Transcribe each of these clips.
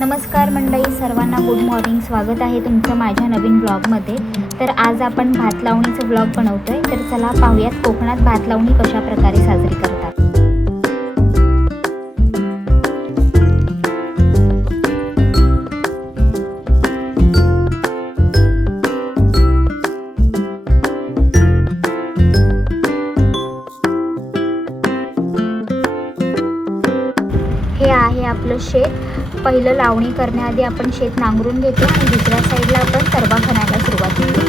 नमस्कार मंडळी, सर्वांना गुड मॉर्निंग. स्वागत आहे तुमचं माझ्या नवीन ब्लॉगमध्ये. तर आज आपण भात लावणीचं ब्लॉग बनवतोय. तर चला पाहूयात कोकणात भात लावणी कशा प्रकारे साजरी करतात. हे आहे आपलं शेत. पहिलं लावणी करण्याआधी आपण शेत नांगरून घेतो आणि दुसऱ्या साईडला आपण तरवा खणायला सुरुवात करतो.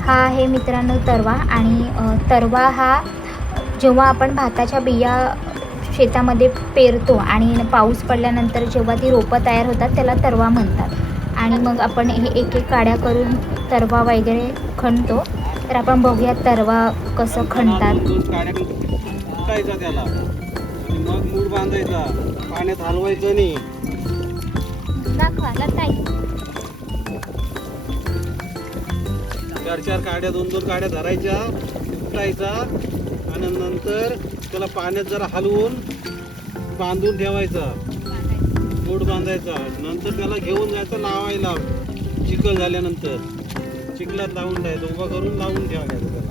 हा आहे मित्रांनो तरवा. आणि तरवा हा जेव्हा आपण भाताच्या बिया शेतामध्ये पेरतो आणि पाऊस पडल्यानंतर जेव्हा ती रोपं तयार होतात त्याला तरवा म्हणतात. आणि मग आपण हे एक एक काड्या करून तरवा वगैरे खणतो. तर आपण बघूया तरवा कसं खणतात. त्याला मग मूड बांधायचा, पाण्यात हलवायचं नाही. चार चार काड्या, दोन दोन काड्या धरायच्या, उपटायचा आणि नंतर त्याला पाण्यात जरा हलवून बांधून ठेवायचा, मूड बांधायचा. नंतर त्याला घेऊन जायचं लावायला. चिखल झाल्यानंतर चिखलात लावून द्यायचं, उभा करून लावून ठेवायचं त्याला.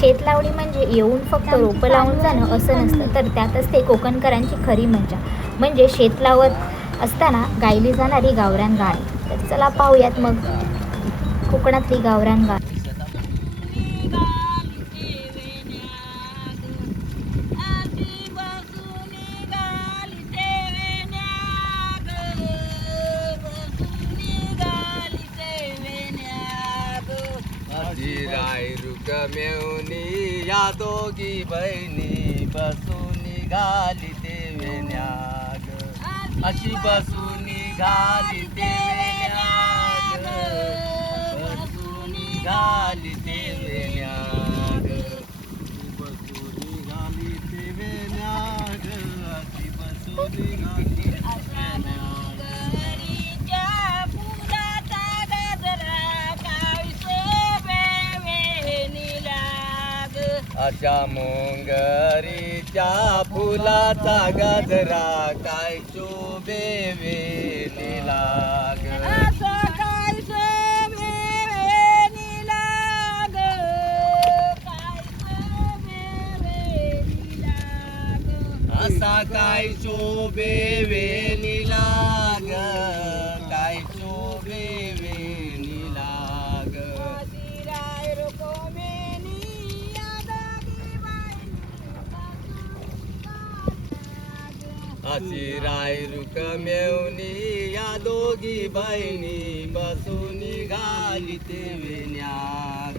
शेत लावणी म्हणजे येऊन फक्त रोपं लावून जाणं असं नसतं, तर त्यातच ते कोकणकरांची खरी मजा. म्हणजे शेत लावत असताना गायली जाणारी गावरान गाय. तर चला पाहूयात मग कोकणातली गावरान गाय. मेवणी या दोघी बहिणी बसून निघाली ते वेण्याग, अशी बसून निघाली ते वेण्याग, बसून निघाली ते वेण्याग, बसून निघाली ते वेण्याग, अशी बसून निघाली. अशा मोंगरीच्या फुलाचा गजरा काय शोभे वेणीला ग, काय शोभे वेणीला ग, काय शोभे वेणीला ग, असा काय शोभे वेणीला ग, काय शोभे वेणीला ग. अशी राय रुक्मिणी या दोघी बहिणी बसून निघाली ते वेण्याग,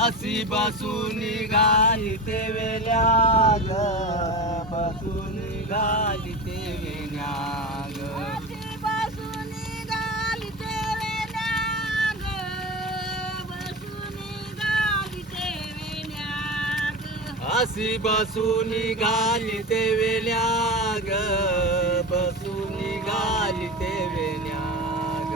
अशी बसून निघाली ते वेण्याग, बसून निघाली ते वेण्याग, अशी बसून निघाली ते वेण्याग, बसून निघाली ते वेण्याग.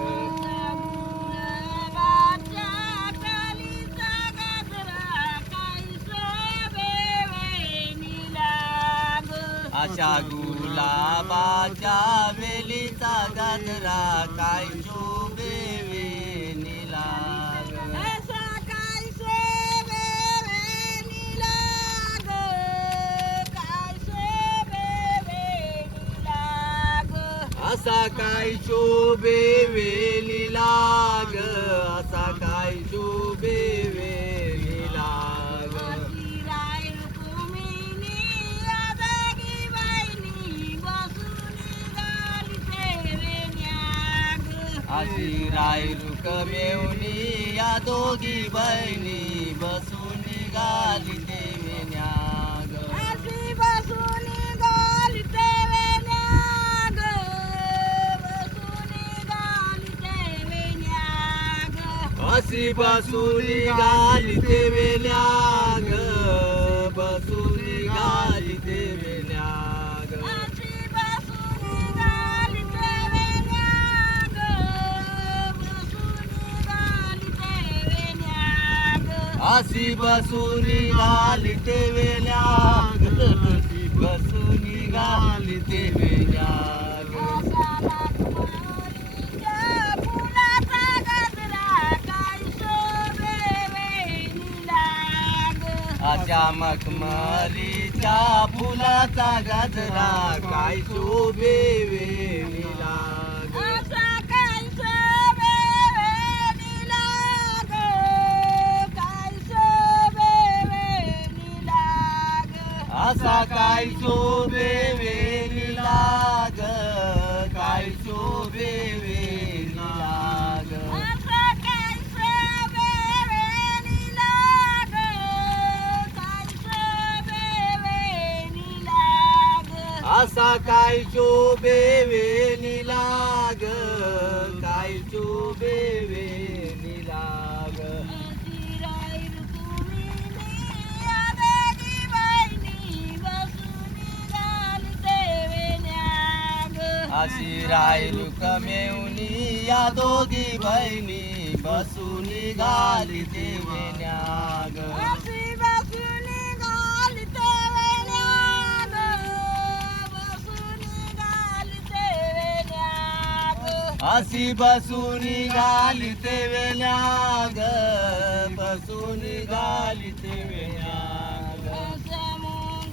अशा गुलाबाच्या वेलीचा गजरा काय शोभे वेणीला ग, असा काय शोभे वेणीला ग, असा काय शोभे वेणीला ग. अशी राय रुक्मिणी या दोघी बहिणी बसून निघाली गालिते वेण्याग अशी बसूनी गालिते वेण्याग बसूनी गालिते वेण्याग अशी बसूनी गालिते वेल्याग बसूनी गालिते वेल्याग अशी बसूनी गालिते वेण्याग बसूनी गालिते वेण्याग अशी बसूनी गालिते वेल्याग बसूनी गालिते वेल्याग अशा मखमलीच्या फुलाचा गजरा काय शोभे वेणीला ग. अशा मखमलीच्या फुलाचा असा काय शोभे वेणीला ग. काय शोभे वेणीला ग असा काय शोभे वेणीला ग. काय शोभे वेणीला ग. असा काय शोभे वेणीला ग काय शोभे वेणीला ग अशी राहिरू कमेवणी या दोघी बहिणी बसून घालिते वेण्याग. अशी बसूनी घालिते वेण्याग बसूनी घालिते वेण्याग अशी बसूनी घालिते वेण्याग बसून घालिते वेण्याग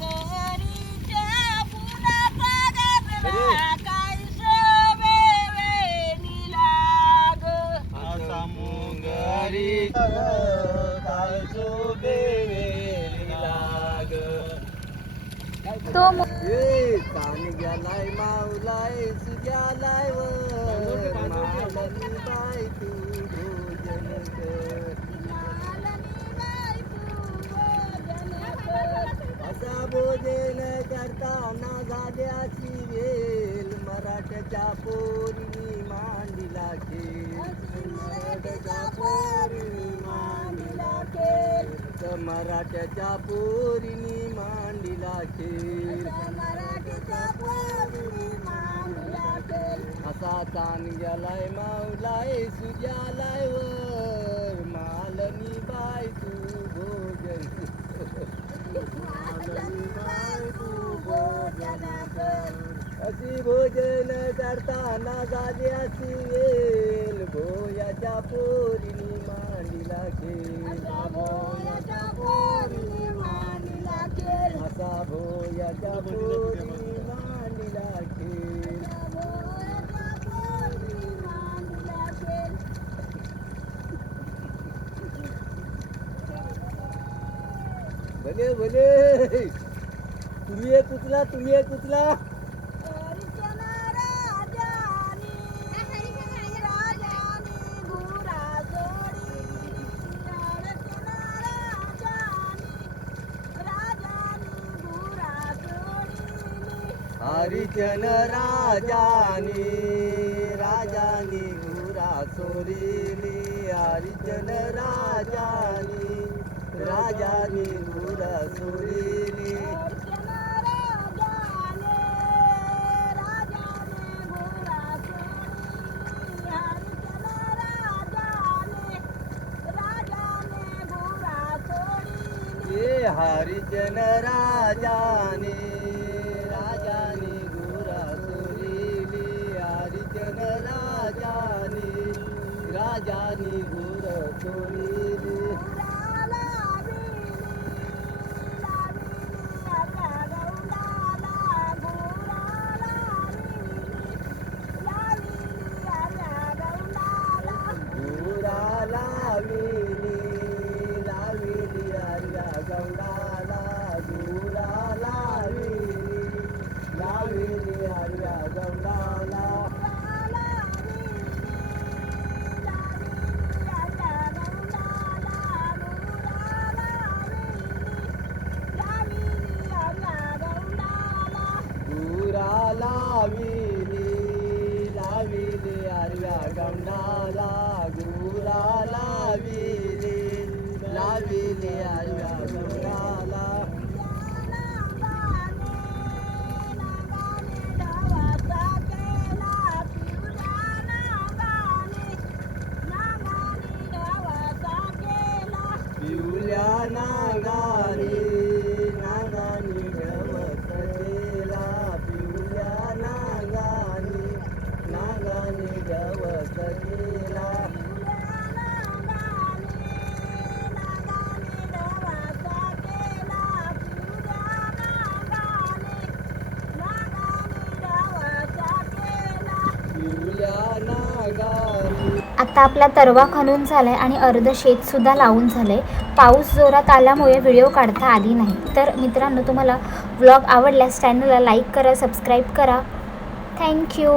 समुंदरीच्या फुलाचा गजरा काय शोभे वेणीला ग. असा मुंगरी काय शोभे वेणीला ग. तो मु- पाणी गेलाय मावलाय सुजालाय वर मालनी बाय तू भोजन कर. असा भोजन करताना झाल्याची वेल मराठ्याच्या पोरीनी मांडीला खेळ. मराठ्याच्या पोरीनी मांडीला खेळ. मराठ्याच्या पोरीनी मांडीला खेळ. असा ताण गेलाय मावलाय सुजालाय वर मालनी बाय तू भोजन अशी भोजन करताना झाली अशी वेल भोयाच्या पोरीनी मांडीला खेळ. असा भोयाच्या पोरीनी मांडीला खेळ. भले भले तुम्ही एक उचला तुम्ही एक उचला. हरिचन राजानी राजानी गुरा सोरिली. हरिचन राजानी राजानी गुरा सोरिली. हरिचन राजाने राजाने गुरा सोरिली. हरिचन राजाने राजाने गुर सोरिली. गुरा लाविली लाविली हर्या गौडाला. गुरा लाविली लाविली हर्या गौडाला. लाविली आडव्या गंगाला पिवल्या नागाने नागाने गवत केला पिवल्या नागाने नागाने गवत केला पिवल्या नागाने आता आपला तरवा खणून झाला आहे आणि अर्ध शेतसुद्धा लावून झालं आहे. पाऊस जोरात आल्यामुळे व्हिडिओ काढता आली नाही. तर मित्रांनो, तुम्हाला व्लॉग आवडल्यास चॅनलला लाईक करा, सबस्क्राईब करा. थँक्यू.